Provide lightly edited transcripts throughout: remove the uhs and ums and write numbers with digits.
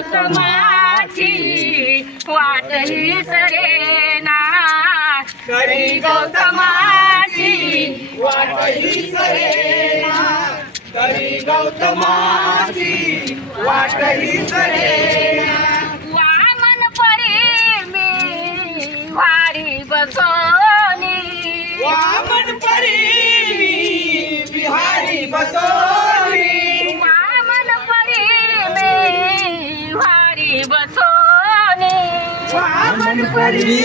गौतमाची वाट ही सरेना, करी गौतमाची वाट ही सरेना, करी गौतमाची वाट ही सरेना। वामन परी मी वारी बसोनी, वामन परी मी बिहारी बसोनी, वामन परी मी वारी बसोनी, वामन परी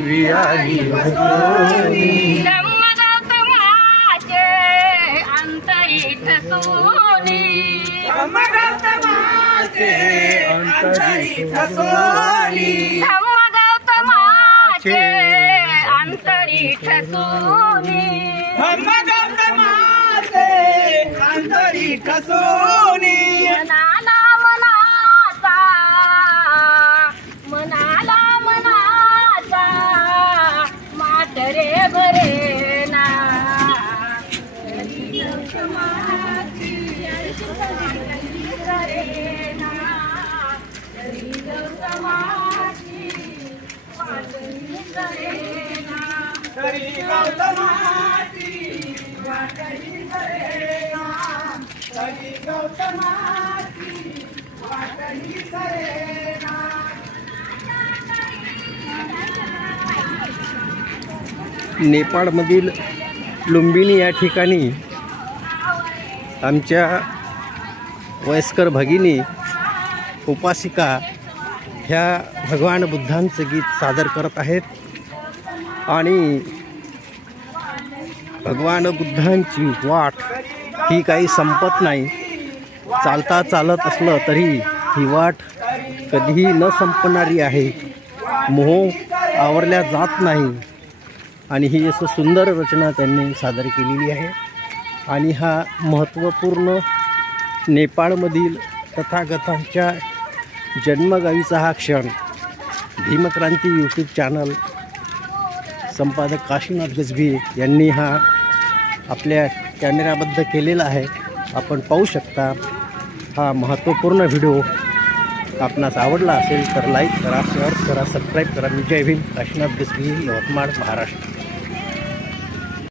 बिहारी बसोनी। ब्रह्म गौतमाचे अंतरिठ सोनी, ब्रह्म गौतमाचे अंतरिठ सोनी, ब्रह्म गौतमाचे अंतरिठ सोनी, ब्रह्म गौतमाचे अंतरिठ सोनी। मनाला मनाचा, मनाला मनाचा मातरे भरेना, करी गौतमाची सरेना, करी गौतमाची वाट ही सरेना, करी गौतमाची वाट ही सरेना, करी गौतमाची वाट ही सरेना। नेपाळमधील लुंबिनी या ठिकाणी आमच्या वयस्कर भगिनी उपासिका ह्या भगवान बुद्धांचं गीत सादर करत आहेत आणि भगवान बुद्धांची वाट ही काही संपत नाही। चालता चालत असलं तरी ही वाट कधीही न संपणारी आहे, मोह आवरल्या जात नाही आणि ही असं सुंदर रचना त्यांनी सादर केलेली आहे। आणि हा महत्त्वपूर्ण नेपाळमधील तथागतांच्या जन्मगावीचा हा क्षण भीमक्रांती यूट्यूब चॅनल संपादक काशीनाथ गजबी यांनी हा आपल्या कॅमेराबद्ध केलेला आहे। आपण पाहू शकता। हा महत्त्वपूर्ण व्हिडिओ आपणास आवडला असेल तर लाईक करा, शेअर करा, सबस्क्राईब करा। मी जय भीम, काशीनाथ गजबी, यवतमाळ, महाराष्ट्र।